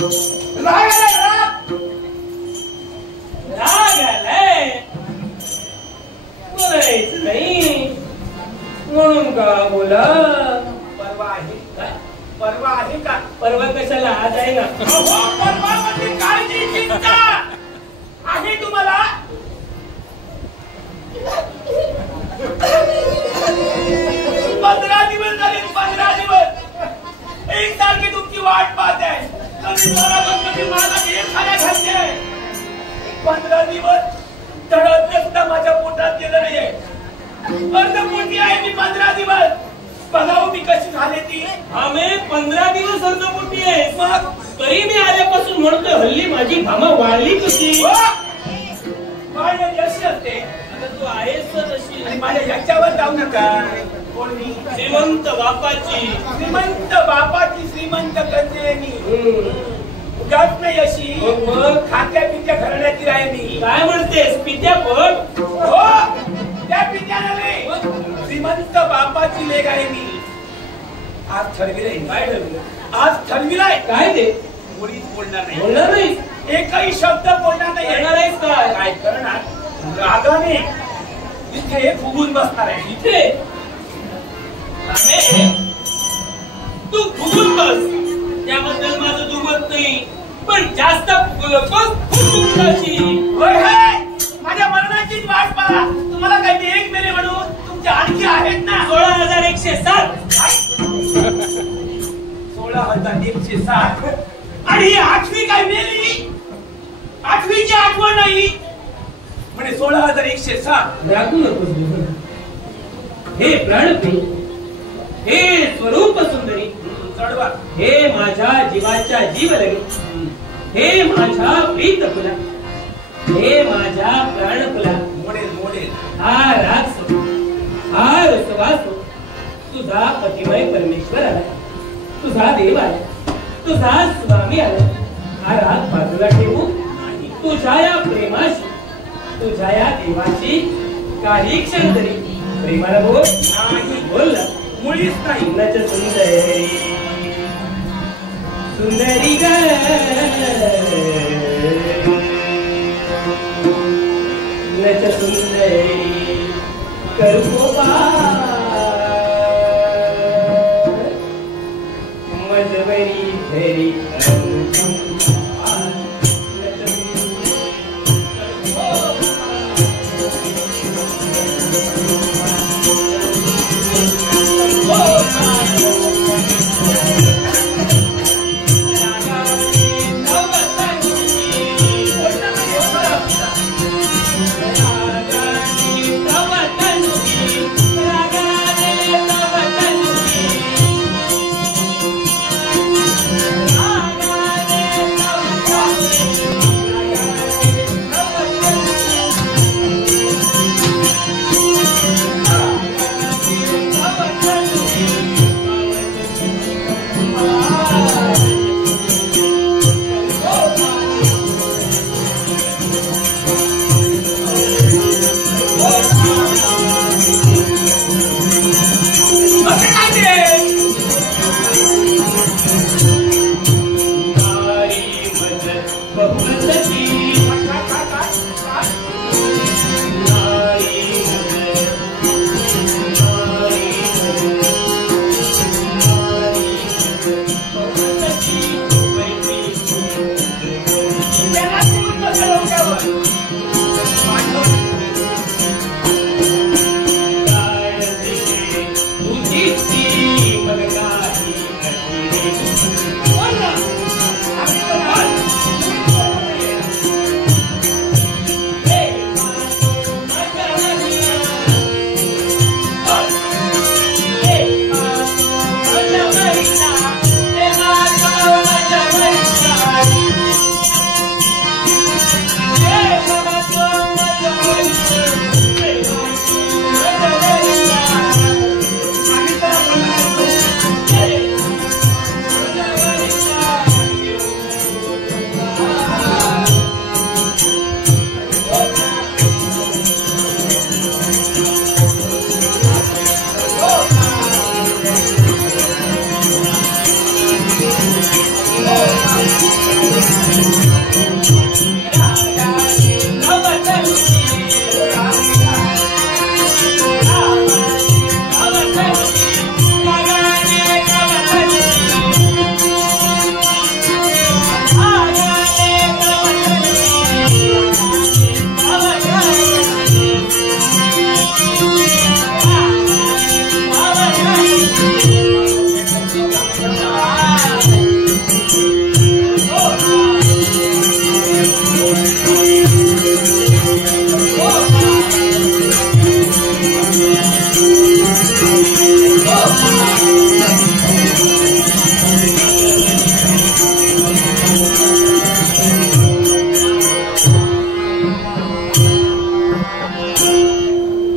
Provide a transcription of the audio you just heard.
राग आलाय राग. राग आलाय बोलायचं नाही म्हणून का बोला. परवा आहे का? परवा आहे का? परवा कशाला आज आहे ना. परवा म्हणजे काळजी चिंता आहे तुम्हाला. 15 दिवस झाले. 15 दिवस एक सारखी तुमची वाट पाहत आहे. कधी मला एक खाल्या घालते. 15 दिवस तडत नसता माझ्या पोटात गेलं नाहीये. अर्धपोटी आहे मी 15 दिवस. बघावं मी कशी झाले ती. आम्ही 15 दिवस अर्धपोटी आहे. मग तरी मी आल्यापासून म्हणतोय हल्ली माझी भामा वाढली कशी. वाढण्याची अशी असते. आता तू आहेस तर तशी. आणि माझ्या याच्यावर जाऊ नका. कोण मी? श्रीमंत बापाची. श्रीमंत बापाची श्रीमंत कन्या मी. उगाच नाही अशी. मग खात्या पित्या घराण्याची आहे मी. काय म्हणतेस पित्या पण. हो त्या पित्याला नाही. श्रीमंत बापाची लेक आहे मी. आज ठरविलंय. काय ठरविलं? आज ठरविलंय. काय ते? मुळीच बोलणार नाही. बोलणार नाही. एकही शब्द बोलणार नाही. करणार आहेस काय? काय करणार? रागाने इथे फुगून बसणार आहे. इथे तू फुगून बस. त्याबद्दल माझं दुमत नाही. पण जास्त फुगून माझ्या मरणाचीच वाट पहा. तुम्हाला काही मी एक मेले म्हणून तुमच्या आणखी आहेत ना. 16,107. 16,107. आणि ही 8वी काय मेली. 8वीची आठवण नाही म्हणजे 16,107. राखू नकोस. हे प्राणप्रिय, हे स्वरूप सुंदरी, चढवा. हे माझ्या जीवाच्या जीव लगे, हे माझ्या प्रीत फुला, हे माझ्या प्राणफुला. Model model. हा राग हा रसवास तुझा पतिमय परमेश्वर आला. तुझा देव आला. तुझा स्वामी आला. हा राग बाजूला ठेवू. तुझ्या या प्रेमाशी, तुझ्या या देवाची काही क्षण तरी प्रेमाला बोल. नाही बोल. मुळीच नाही. नच सुंदरी सुंदरी ग नच सुंदरी करू मजवरी धरी